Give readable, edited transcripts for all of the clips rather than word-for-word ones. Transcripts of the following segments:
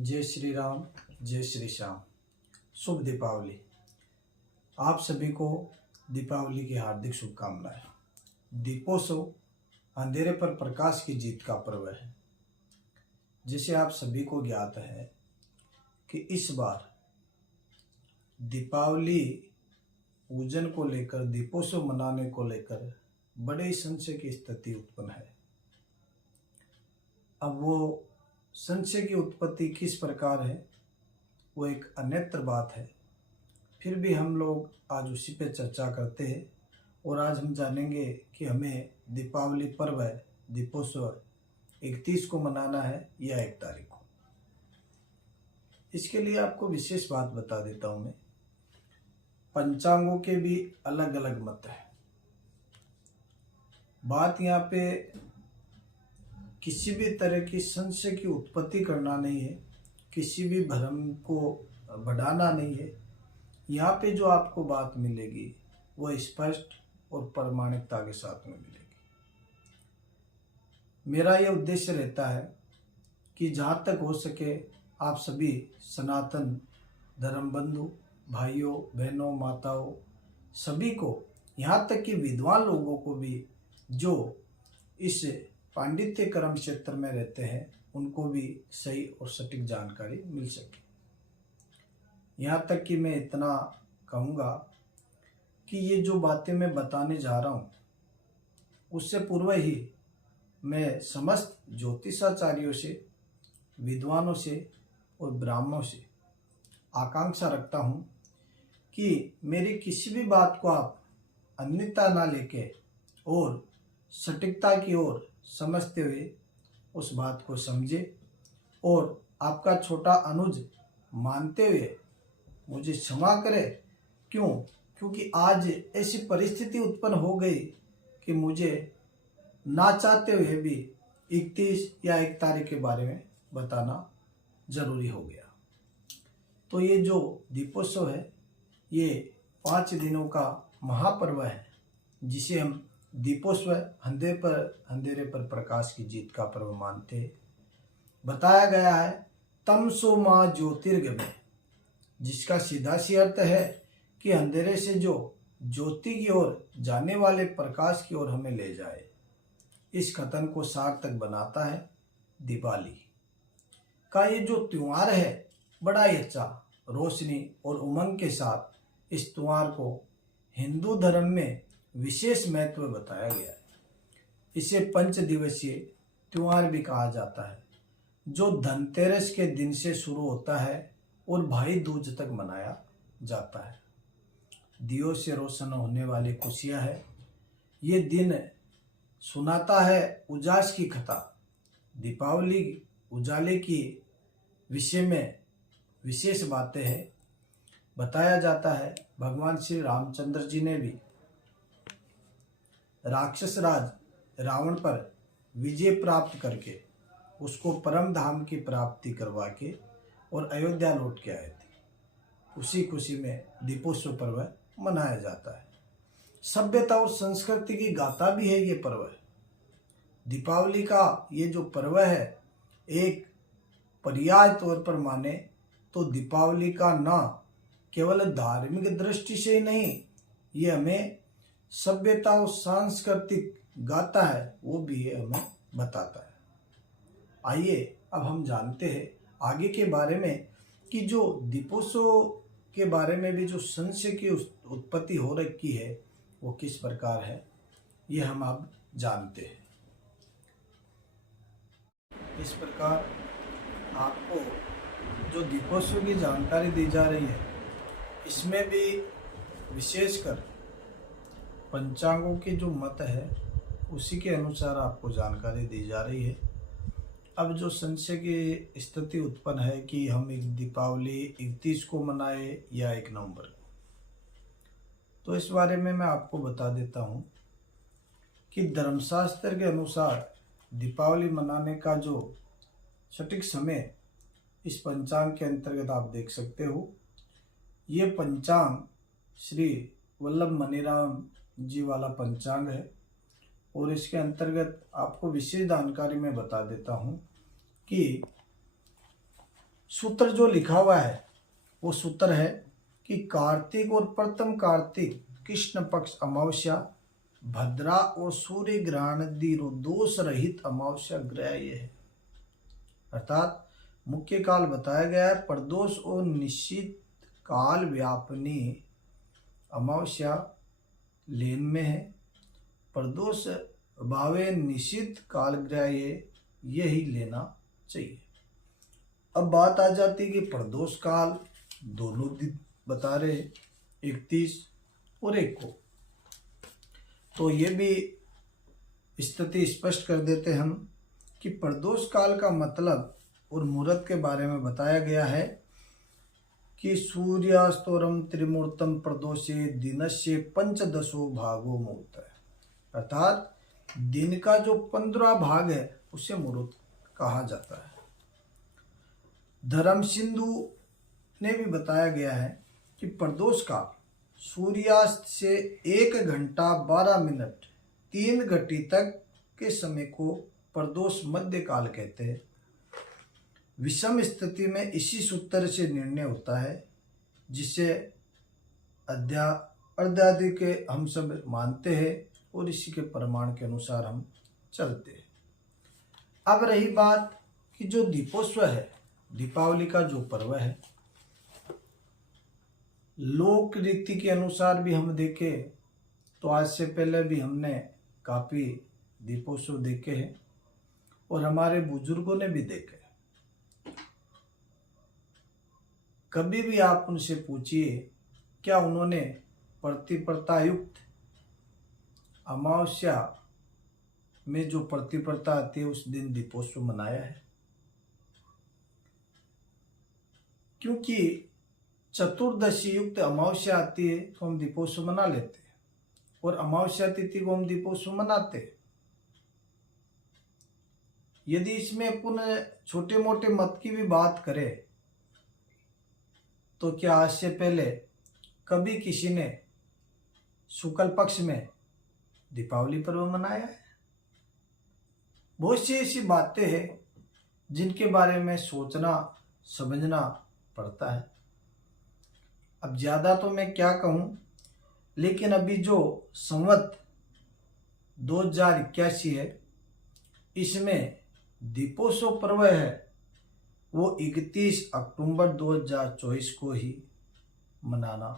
जय श्री राम, जय श्री श्याम। शुभ दीपावली। आप सभी को दीपावली की हार्दिक शुभकामनाएं। दीपोत्सव अंधेरे पर प्रकाश की जीत का पर्व है। जिसे आप सभी को ज्ञात है कि इस बार दीपावली पूजन को लेकर, दीपोत्सव मनाने को लेकर बड़े संशय की स्थिति उत्पन्न है। अब वो संशय की उत्पत्ति किस प्रकार है वो एक अन्यत्र बात है। फिर भी हम लोग आज उसी पे चर्चा करते हैं और आज हम जानेंगे कि हमें दीपावली पर्व है, दीपोत्सव 31 को मनाना है या 1 तारीख को। इसके लिए आपको विशेष बात बता देता हूँ। मैं पंचांगों के भी अलग अलग मत है। बात यहाँ पे किसी भी तरह की संशय की उत्पत्ति करना नहीं है, किसी भी भ्रम को बढ़ाना नहीं है। यहाँ पे जो आपको बात मिलेगी वह स्पष्ट और प्रामाणिकता के साथ में मिलेगी। मेरा यह उद्देश्य रहता है कि जहाँ तक हो सके आप सभी सनातन धर्म बंधु भाइयों बहनों माताओं सभी को, यहाँ तक कि विद्वान लोगों को भी जो इस पांडित्य कर्म क्षेत्र में रहते हैं, उनको भी सही और सटीक जानकारी मिल सके। यहाँ तक कि मैं इतना कहूँगा कि ये जो बातें मैं बताने जा रहा हूँ उससे पूर्व ही मैं समस्त ज्योतिषाचार्यों से, विद्वानों से और ब्राह्मणों से आकांक्षा रखता हूँ कि मेरी किसी भी बात को आप अन्यथा ना लेके और सटीकता की ओर समझते हुए उस बात को समझे और आपका छोटा अनुज मानते हुए मुझे क्षमा करे। क्योंकि आज ऐसी परिस्थिति उत्पन्न हो गई कि मुझे ना चाहते हुए भी 31 या 1 तारीख के बारे में बताना जरूरी हो गया। तो ये जो दीपोत्सव है ये 5 दिनों का महापर्व है, जिसे हम दीपोत्सव अंधेरे पर प्रकाश की जीत का पर्व मानते हैं। बताया गया है तमसो मां ज्योतिर्गमय, जिसका सीधा सी अर्थ है कि अंधेरे से जो ज्योति की ओर जाने वाले प्रकाश की ओर हमें ले जाए। इस कथन को सार्थक बनाता है दिवाली का ये जो त्योहार है। बड़ा ही अच्छा रोशनी और उमंग के साथ इस त्योहार को हिंदू धर्म में विशेष महत्व बताया गया है। इसे 5 दिवसीय त्योहार भी कहा जाता है, जो धनतेरस के दिन से शुरू होता है और भाई दूज तक मनाया जाता है। दियों से रोशन होने वाली खुशियां है। ये दिन सुनाता है उजास की कथा। दीपावली उजाले की विषय में विशेष बातें हैं। बताया जाता है भगवान श्री रामचंद्र जी ने भी राक्षस राज रावण पर विजय प्राप्त करके उसको परम धाम की प्राप्ति करवा के और अयोध्या लौट के आए थे। उसी खुशी में दीपोत्सव पर्व मनाया जाता है। सभ्यता और संस्कृति की गाथा भी है ये पर्व। दीपावली का ये जो पर्व है एक पर्याय तौर पर माने तो दीपावली का न केवल धार्मिक दृष्टि से ही नहीं, ये हमें सभ्यता और सांस्कृतिक गाथा है वो भी ये हमें बताता है। आइए अब हम जानते हैं आगे के बारे में कि जो दीपोत्सव के बारे में भी जो संशय की उत्पत्ति हो रखी है वो किस प्रकार है, ये हम अब जानते हैं। इस प्रकार आपको जो दीपोत्सव की जानकारी दी जा रही है इसमें भी विशेषकर पंचांगों के जो मत है उसी के अनुसार आपको जानकारी दी जा रही है। अब जो संशय की स्थिति उत्पन्न है कि हम एक दीपावली 31 को मनाए या 1 नवंबर को, तो इस बारे में मैं आपको बता देता हूँ कि धर्मशास्त्र के अनुसार दीपावली मनाने का जो सटीक समय इस पंचांग के अंतर्गत आप देख सकते हो। ये पंचांग श्री वल्लभ मनीराम जी वाला पंचांग है और इसके अंतर्गत आपको विशेष जानकारी में बता देता हूँ कि सूत्र जो लिखा हुआ है वो सूत्र है कि कार्तिक और प्रथम कार्तिक कृष्ण पक्ष अमावस्या भद्रा और सूर्य ग्रहण दिरो दोष रहित अमावस्या ग्रह्य है। अर्थात मुख्य काल बताया गया है प्रदोष और निश्चित काल व्यापनी अमावस्या लेन में है। प्रदोष भावे निश्चित काल ग्रह्य यही लेना चाहिए। अब बात आ जाती है कि प्रदोष काल दोनों दिन बता रहे 31 और 1 को, तो ये भी स्थिति स्पष्ट कर देते हम कि प्रदोष काल का मतलब और मुहूर्त के बारे में बताया गया है कि सूर्यास्तोरम त्रिमूर्तम प्रदोषे दिनस्य पंचदशो भागो मुहूर्त है। अर्थात दिन का जो 15 भाग है उसे मुहूर्त कहा जाता है। धर्म सिंधु ने भी बताया गया है कि प्रदोष काल सूर्यास्त से 1 घंटा 12 मिनट 3 घटी तक के समय को प्रदोष मध्य काल कहते हैं। विषम स्थिति में इसी सूत्र से निर्णय होता है जिसे अर्धादि के हम सब मानते हैं और इसी के प्रमाण के अनुसार हम चलते हैं। अब रही बात कि जो दीपोत्सव है, दीपावली का जो पर्व है, लोक रीति के अनुसार भी हम देखें तो आज से पहले भी हमने काफ़ी दीपोत्सव देखे हैं और हमारे बुजुर्गों ने भी देखे। कभी भी आप उनसे पूछिए क्या उन्होंने प्रतिप्रतायुक्त अमावस्या में जो प्रतिप्रता आती है उस दिन दीपोत्सव मनाया है? क्योंकि चतुर्दशी युक्त अमावस्या आती है तो हम दीपोत्सव मना लेते हैं और अमावस्या तिथि को हम दीपोत्सव मनाते हैं। यदि इसमें अपन छोटे मोटे मत की भी बात करें तो क्या आज से पहले कभी किसी ने शुक्ल पक्ष में दीपावली पर्व मनाया है? बहुत सी ऐसी बातें हैं जिनके बारे में सोचना समझना पड़ता है। अब ज़्यादा तो मैं क्या कहूँ, लेकिन अभी जो संवत 2081 है इसमें दीपोत्सव पर्व है वो 31 अक्टूबर 2024 को ही मनाना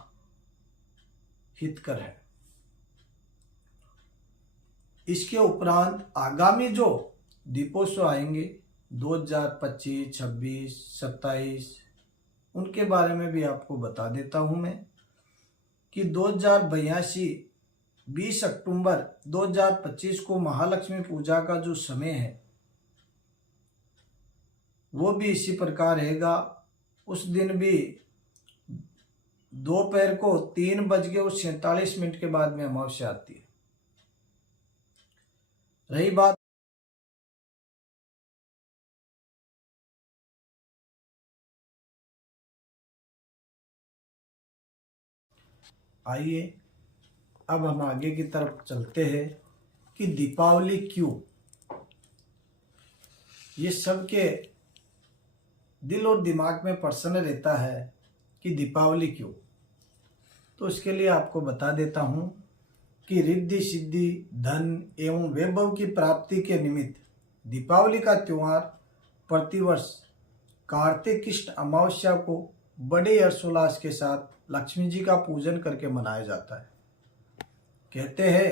हितकर है। इसके उपरांत आगामी जो दीपोत्सव आएंगे 2025, 26, 27 उनके बारे में भी आपको बता देता हूं मैं कि 2082 20 अक्टूबर 2025 को महालक्ष्मी पूजा का जो समय है वो भी इसी प्रकार रहेगा। उस दिन भी दोपहर को 3:47 के बाद में अमावस्या आती है। रही बात आइए अब हम आगे की तरफ चलते हैं कि दीपावली क्यों, ये सबके दिल और दिमाग में प्रश्न रहता है कि दीपावली क्यों। तो इसके लिए आपको बता देता हूँ कि रिद्धि सिद्धि धन एवं वैभव की प्राप्ति के निमित्त दीपावली का त्यौहार प्रतिवर्ष कार्तिक कृष्ण अमावस्या को बड़े हर्षोल्लास के साथ लक्ष्मी जी का पूजन करके मनाया जाता है। कहते हैं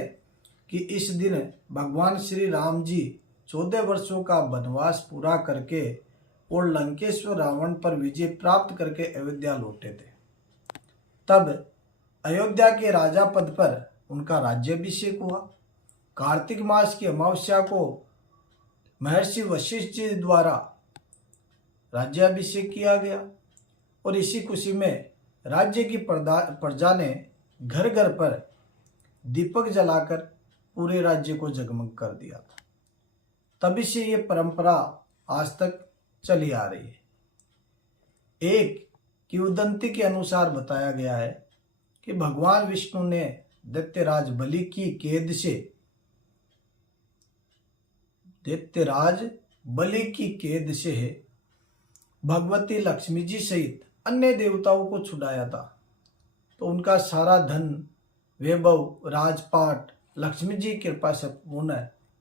कि इस दिन भगवान श्री राम जी 14 वर्षों का वनवास पूरा करके और लंकेश्वर रावण पर विजय प्राप्त करके अयोध्या लौटे थे। तब अयोध्या के राजा पद पर उनका राज्याभिषेक हुआ। कार्तिक मास की अमावस्या को महर्षि वशिष्ठ जी द्वारा राज्याभिषेक किया गया और इसी खुशी में राज्य की प्रजा ने घर घर पर दीपक जलाकर पूरे राज्य को जगमग कर दिया था। तभी से ये परंपरा आज तक चली आ रही है। एक किंवदंती के अनुसार बताया गया है कि भगवान विष्णु ने दैत्यराज बलि की कैद से भगवती लक्ष्मी जी सहित अन्य देवताओं को छुड़ाया था, तो उनका सारा धन, वैभव, राजपाट लक्ष्मी जी की कृपा से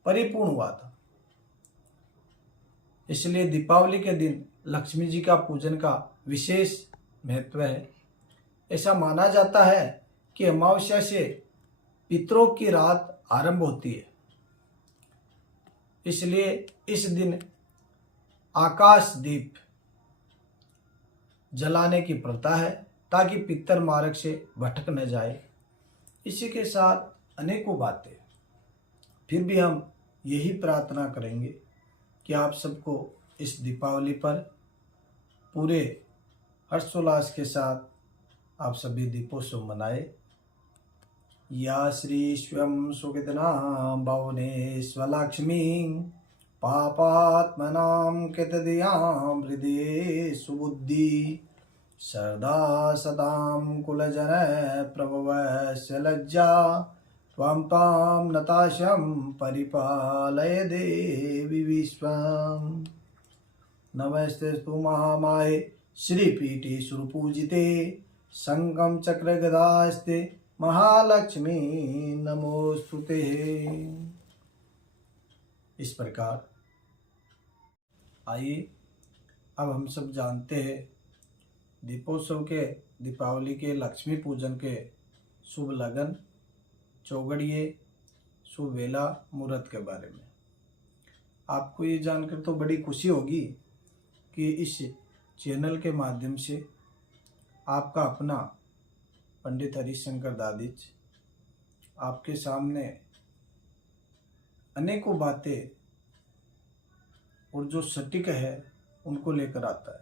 परिपूर्ण हुआ था। इसलिए दीपावली के दिन लक्ष्मी जी का पूजन का विशेष महत्व है। ऐसा माना जाता है कि अमावस्या से पितरों की रात आरंभ होती है, इसलिए इस दिन आकाश दीप जलाने की प्रथा है ताकि पितर मार्ग से भटक न जाए। इसी के साथ अनेकों बातें, फिर भी हम यही प्रार्थना करेंगे कि आप सबको इस दीपावली पर पूरे हर्षोल्लास के साथ आप सभी दीपोत्सव मनाए। या श्री स्वयं सुकृतना भावने स्वलक्ष्मी पापात्मनां कृतधियां हृदये सुबुद्धि सर्दा सदां कुलजन प्रभवस्य लज्जा त्वं तां नताशं परिपालय देवी विश्वम्। नमस्तेस्तु महामाये श्रीपीठे सुरपूजिते शंखं चक्रगदास्ते महालक्ष्मी नमोस्तुते। इस प्रकार आइए, अब हम सब जानते हैं दीपोत्सव के, दीपावली के, लक्ष्मी पूजन के शुभ लगन, चौगड़िए, शुभ वेला, मुहूर्त के बारे में। आपको ये जानकर तो बड़ी खुशी होगी कि इस चैनल के माध्यम से आपका अपना पंडित हरिशंकर दादिज आपके सामने अनेकों बातें और जो सटीक है उनको लेकर आता है।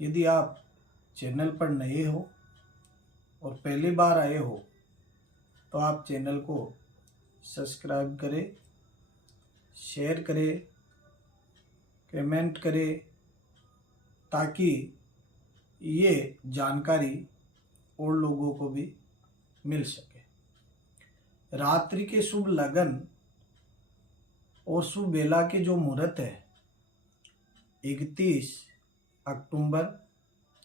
यदि आप चैनल पर नए हो और पहली बार आए हो तो आप चैनल को सब्सक्राइब करें, शेयर करें, कमेंट करें, ताकि ये जानकारी और लोगों को भी मिल सके। रात्रि के शुभ लगन और शुभ बेला के जो मुहूर्त है 31 अक्टूबर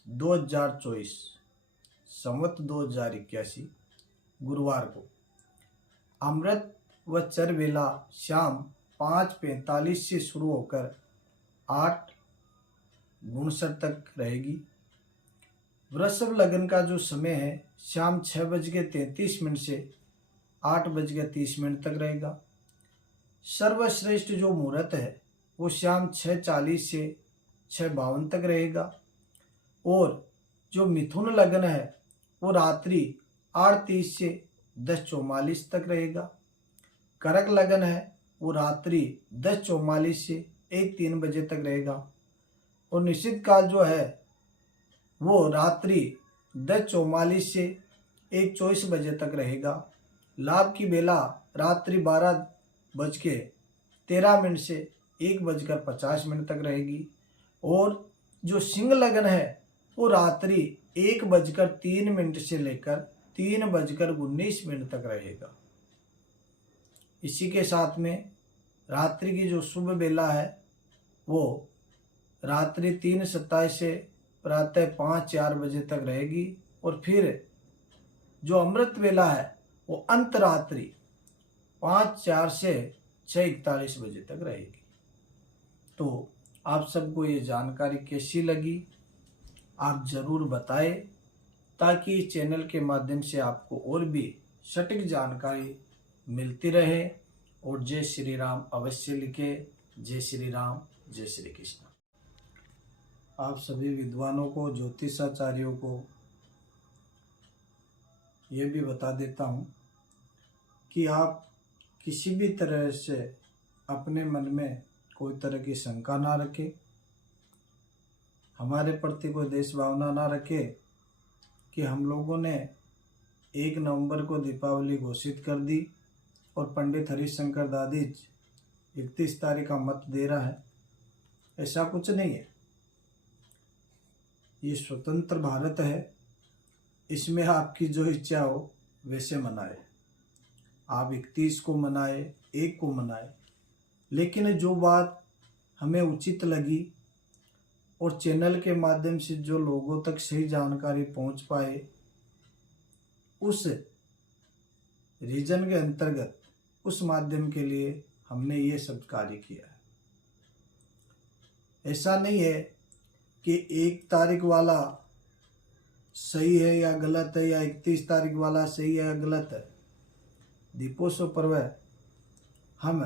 2024 संवत 2081 गुरुवार को अमृत व चर वेला शाम 5:45 से शुरू होकर 8:59 तक रहेगी। वृषभ लगन का जो समय है शाम 6:33 से 8:30 तक रहेगा। सर्वश्रेष्ठ जो मुहूर्त है वो शाम 6:40 से 6:52 तक रहेगा। और जो मिथुन लगन है वो रात्रि 8:30 से 10:44 तक रहेगा। कर्क लगन है वो रात्रि 10:44 से 1-3 बजे तक रहेगा। और निश्चित काल जो है वो रात्रि 10:44 से 1:24 बजे तक रहेगा। लाभ की बेला रात्रि 12:13 से 1:50 तक रहेगी। और जो सिंह लगन है वो रात्रि 1:03 से लेकर 3:19 तक रहेगा। इसी के साथ में रात्रि की जो शुभ बेला है वो रात्रि 3:27 से प्रातः 5-4 बजे तक रहेगी। और फिर जो अमृत वेला है वो अंत रात्रि 5:04 से 6:41 बजे तक रहेगी। तो आप सबको ये जानकारी कैसी लगी आप ज़रूर बताएं, ताकि चैनल के माध्यम से आपको और भी सटीक जानकारी मिलती रहे। और जय श्री राम अवश्य लिखे। जय श्री राम, जय श्री कृष्ण। आप सभी विद्वानों को, ज्योतिषाचार्यों को ये भी बता देता हूँ कि आप किसी भी तरह से अपने मन में कोई तरह की शंका ना रखें, हमारे प्रति कोई देश भावना ना रखे कि हम लोगों ने 1 नवंबर को दीपावली घोषित कर दी और पंडित हरिशंकर दादिज 31 तारीख का मत दे रहा है। ऐसा कुछ नहीं है। ये स्वतंत्र भारत है, इसमें आपकी जो इच्छा हो वैसे मनाए। आप 31 को मनाए, 1 को मनाए, लेकिन जो बात हमें उचित लगी और चैनल के माध्यम से जो लोगों तक सही जानकारी पहुंच पाए, उस रीजन के अंतर्गत उस माध्यम के लिए हमने ये सब कार्य किया है। ऐसा नहीं है कि 1 तारीख वाला सही है या गलत है, या 31 तारीख वाला सही है या गलत है। दीपोत्सव पर्व हम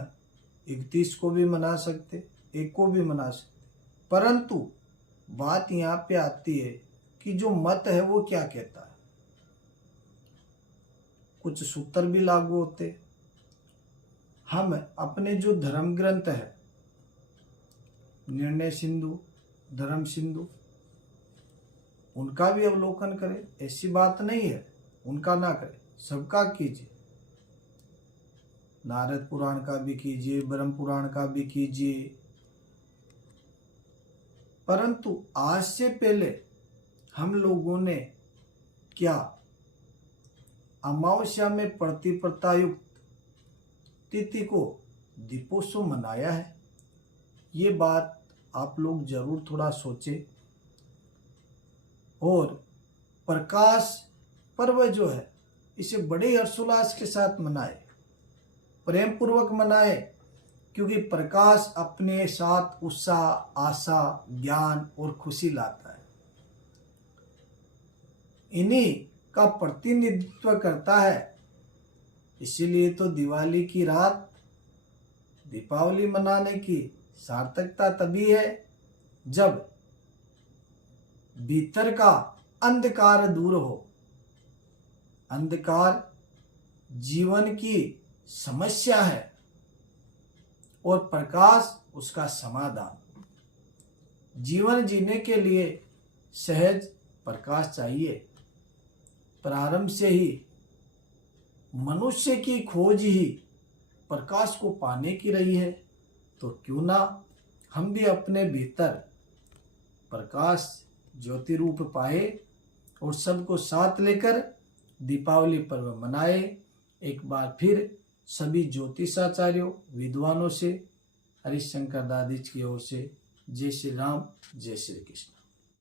31 को भी मना सकते, 1 को भी मना सकते, परंतु बात यहाँ पे आती है कि जो मत है वो क्या कहता है। कुछ सूत्र भी लागू होते। हम अपने जो धर्म ग्रंथ है, निर्णय सिंधु, धर्म सिंधु, उनका भी अवलोकन करें। ऐसी बात नहीं है उनका ना करें, सबका कीजिए। नारद पुराण का भी कीजिए, ब्रह्म पुराण का भी कीजिए, परंतु आज से पहले हम लोगों ने क्या अमावस्या में प्रतिपत्तायुक्त तिथि को दीपोत्सव मनाया है? ये बात आप लोग जरूर थोड़ा सोचें। और प्रकाश पर्व जो है इसे बड़े हर्षोल्लास के साथ मनाए, प्रेम पूर्वक मनाए, क्योंकि प्रकाश अपने साथ उत्साह, आशा, ज्ञान और खुशी लाता है। इन्हीं का प्रतिनिधित्व करता है। इसीलिए तो दिवाली की रात, दीपावली मनाने की सार्थकता तभी है जब भीतर का अंधकार दूर हो। अंधकार जीवन की समस्या है और प्रकाश उसका समाधान। जीवन जीने के लिए सहज प्रकाश चाहिए। प्रारंभ से ही मनुष्य की खोज ही प्रकाश को पाने की रही है, तो क्यों ना हम भी अपने भीतर प्रकाश ज्योति रूप पाए और सबको साथ लेकर दीपावली पर्व मनाए। एक बार फिर सभी ज्योतिषाचार्यों, विद्वानों से, हरिशंकर दादीज की ओर से जय श्री राम, जय श्री कृष्ण।